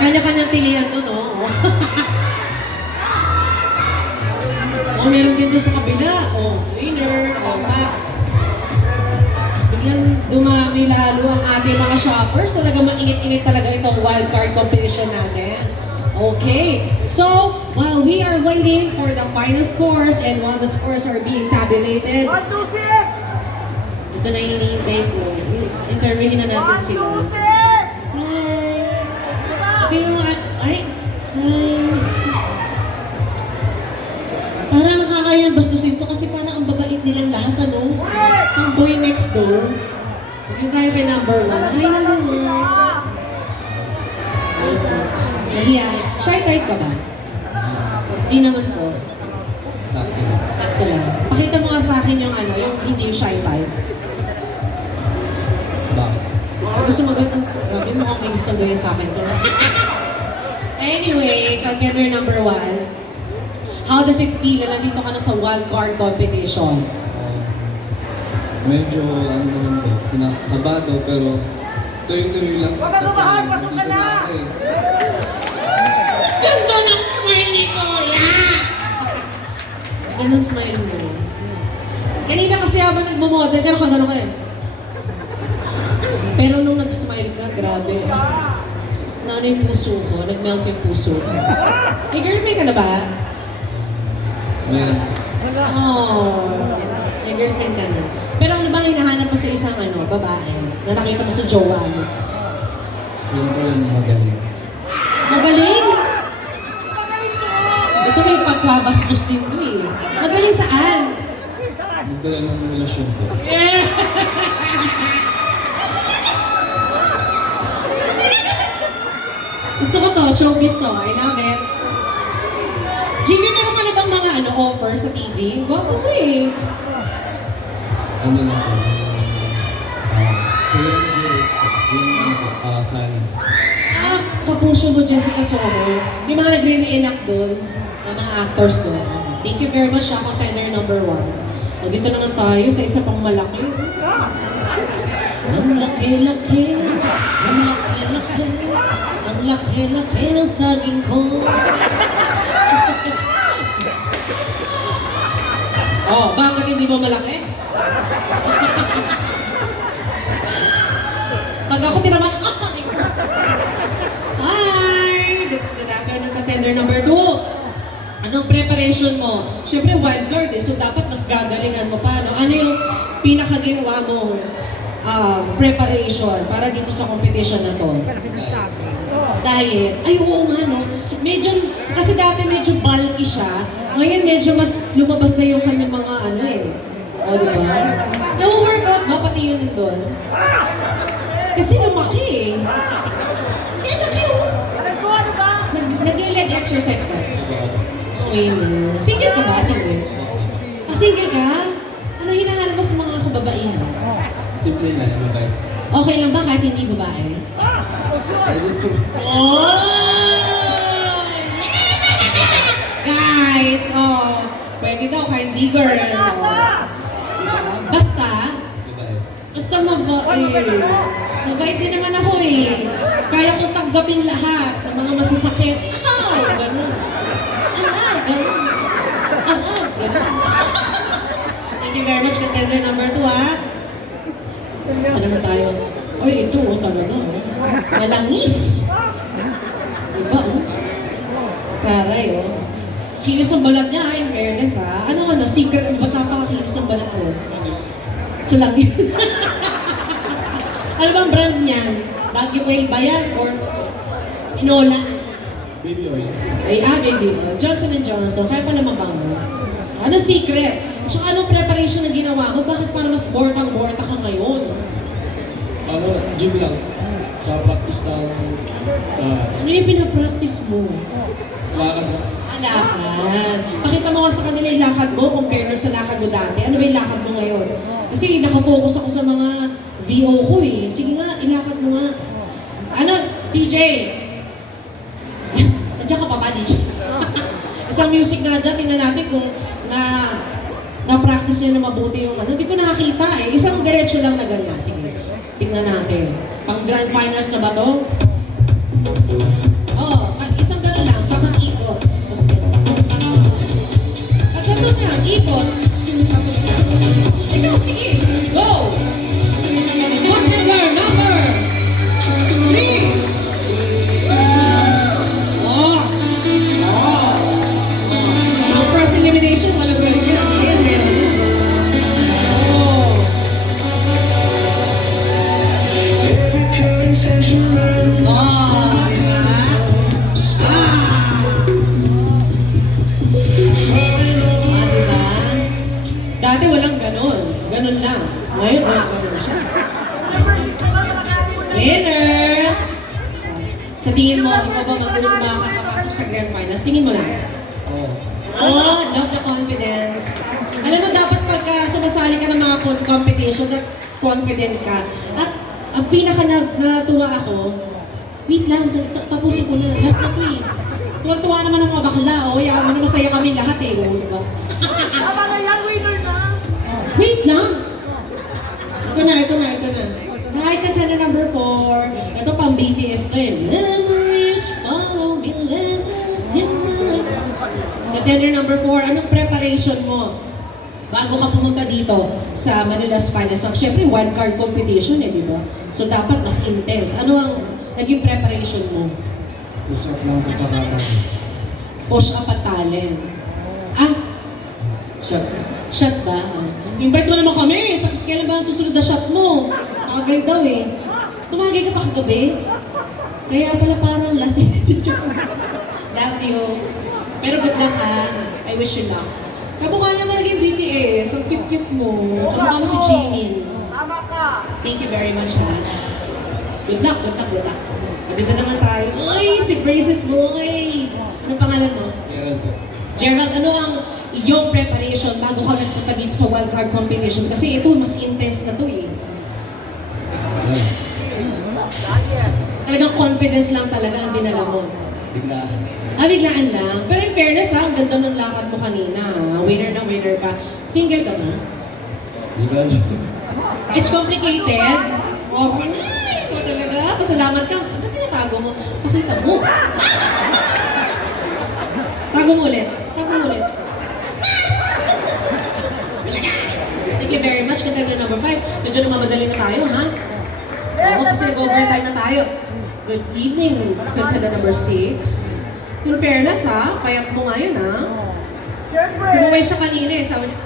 Kanya-kanyang pilihan to, no? O, meron din doon sa kabila. O, winner. O, back. Biglang dumami lalo ang ating mga shoppers. Talaga mainit-init talaga itong wildcard competition natin. Okay. So, while we are waiting for the final scores and while the scores are being tabulated, 1, 2, 6! ito na yung hinihintay ko. Interviewin na natin sila. 1, 2, 6! Hi! Ito yung, ay, hi! Parang nakakayang bastusin to kasi parang ang babait nilang lahat, ano? Ang boy next door. Hindi tayo kay number 1. Hi, number 1. Nahiya. Shy type ka ba? Di naman po. Sakto lang. Sakto lang. Pakita mo nga sa akin yung ano, yung hindi yung shy type. Bakit? Gusto mo gano'n? Grabe mo kung may gusto gawin sa akin to. Anyway, contender number 1. How does it feel na nandito ka na sa wildcard competition? Medyo, ano naman po, kinakabado, pero tuloy-tuloy lang. Huwag ka lumahal, pasok ka na! Ganda ng smile ni Kuya! Ganun smile mo. Kanina kasi habang nagmamodel ka, nakagano ka eh. Pero nung nag-smile ka, grabe. Naano yung puso ko, nag-melt yung puso ko. May girlfriend ka na ba? Meron. Oh, may girlfriend ka na. Pero ano bang hinahanap mo sa isang babae na nakita mo sa jowa mo? Siyempre, magaling. Magaling? Ito may pagkabastos din to eh. Magaling saan? Magdala ng relasyon ko. Gusto ko to, showbiz to. I love it. Jimmy, meron ka na bang mga offer sa TV? Gwapo mo eh. Ano na po? Kaya ni Jessica, yung ano po, Sally. Kapuso mo, Jessica Soho. May mga nagre-reenact doon, mga actors doon. Thank you very much, contender number 1. O, dito naman tayo sa isa pang malaki. Ang laki-laki, ang laki-laki, ang laki-laki ng saging ko. Oh, bakit hindi mo malaki? Pag ako tinamak, hi! Dito ng contender number 2. Anong preparation mo? Siyempre wildcard eh, so dapat mas gagalingan mo pa. No? Ano yung pinakaginawa mong preparation para dito sa competition na to? Diet. Ay, oo nga, no? Medyo, kasi dati medyo bulky siya. Ngayon medyo mas lumabas na yung kami mga O, di ba? Nawo-workout ba? Pati yun nandun? Kasi lumaki eh. Kaya nag-leg exercise ka? Winner. Single ka ba? Single? Single ka? Ano hinahanap mo sa mga kababaihan? Simple na, mabait. Okay lang ba kahit hindi babae? Pwede po. Guys, pwede daw kahit hindi girl. Basta? Mabait. Basta mabait. Mabait din naman ako eh. Kaya kong tanggapin lahat ng mga masasakit. Ganun. Ganun. Ganun. Thank you very much, contender number 2, ha? Ano naman tayo? Oy, ito, talaga, malangis. Diba, Karay, kinis ang balat niya, in fairness, ha? Ano, secret mo ba't napakakinis ang balat ko? So, langis. Ano bang brand niyan? Baguio Oil ba yan? Or Inola? Baby oil. Ay, baby oil. Johnson & Johnson. Kaya pala mabango. Ano secret? Tsaka anong preparation na ginawa mo? Bakit para mas bortang-borta ka ngayon? Gym lang. Sa practice ng... Ano yung pinapractice mo? lakad mo. Lakad. Pakita mo nga sa kanila yung lakad mo compared sa lakad mo dati. Ano ba yung lakad mo ngayon? Kasi nakafocus ako sa mga VO ko eh. Sige nga, ilakad mo nga. Ano, DJ? Nandiyan ka pa ba, DJ? Isang music nga dyan, tingnan natin kung na-practice niya na mabuti yung Hindi ko nakakita eh. Isang diretso lang na ganyan. Sige, tingnan natin. Pang grand finals na ba to? Sa tingin mo, ikaw ba makakapasok sa grand finals? Tingin mo lang. Oo. Oh, love the confidence. Alam mo, dapat pagka sumasali ka ng mga competition, that confident ka. At ang pinaka natuwa ako, wait lang, tapusin ko na. Last na to eh. Tuwa-tuwa naman ang mga bakla, oh. Yaman na masaya kami lahat eh. Oh, diba? Tama na yan, winner na. Wait lang! Ito na. Hi, contender number 4. Ito pang BTS to eh. Memories follow me, let it in my... Contender number 4, anong preparation mo bago ka pumunta dito sa Manila's Finest? So, syempre, wildcard competition eh, di ba? So, dapat mas intense. Ano ang naging preparation mo? Push up lang po sa kanan. Push up at talent. Ah, Shot. shot ba? Invite mo naman kami. Kailan ba ang susunod na shot mo? Nakagay daw eh. Tumagay ka pa kagabi? Kaya pala parang lasing. Love you. Pero good luck ha. I wish you luck. Kamukha naman naging BTS. Ang cute-cute mo. Kamukha mo si Jimin. Tama ka. Thank you very much ha. Good luck. Dito naman tayo. Uy, si Braces boy! Anong pangalan mo? Gerald po. Gerald, ano ang iyong preparation bago ka nagpunta dito sa wildcard competition? Kasi ito, mas intense na to eh. Talagang confidence lang talaga ang dinala mo. Biglaan. Biglaan lang. Pero in fairness ha, ang ganda ng lakad mo kanina. Winner na winner ka. Single ka ba? Biglaan. It's complicated. Okay na. Ito talaga. Pasalamat ka. Ba't tinatago mo? Pakita mo. Tago mo ulit. Thank you very much, contender number 5. Medyo namamadali na tayo, ha? Oo, kasi nag-overtime na tayo. Good evening, contender number 6. In fairness, ha? Payat mo ngayon, ha? Siyempre. Kumuway siya kanina, eh. Sabi niya,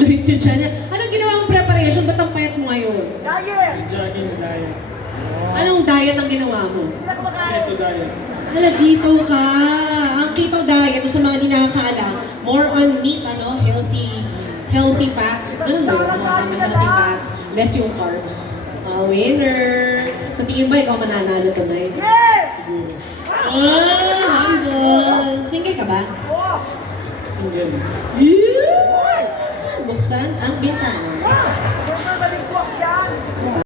Luigi siya niya. Anong ginawa mong preparation? Ba't ang payat mo ngayon? Diet. Jogging diet. Anong diet ang ginawa mo? Hindi na kumakain. Keto diet. Keto ka. Ang keto diet, sa mga di nakakaalam, more on meat, healthy fats. Ganun ba yun? Mga healthy fats. Less yung carbs. Winner! Sa tingin ba ikaw mananalo tonight? Yes! Siguro. Humble! Single ka ba? Oh! Single. Buksan ang bintana. Siyempre, balikwak yan.